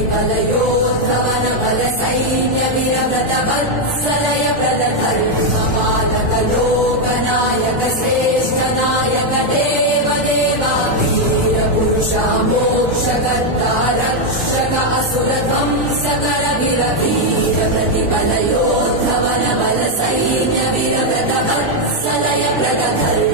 प्रतिफलयोद्धवन बल सैन्य विरव्रत वत्सलय प्रद धर्म पालक लोकनायक श्रेष्ठ नायक देव देवा वीर पुरुषा मोक्षकर्ता रक्षक असुर ध्वंसकर वीर वीर प्रतिफलयोद्धवन बल सैन्य विरव्रत वत्सलय प्रद धर्म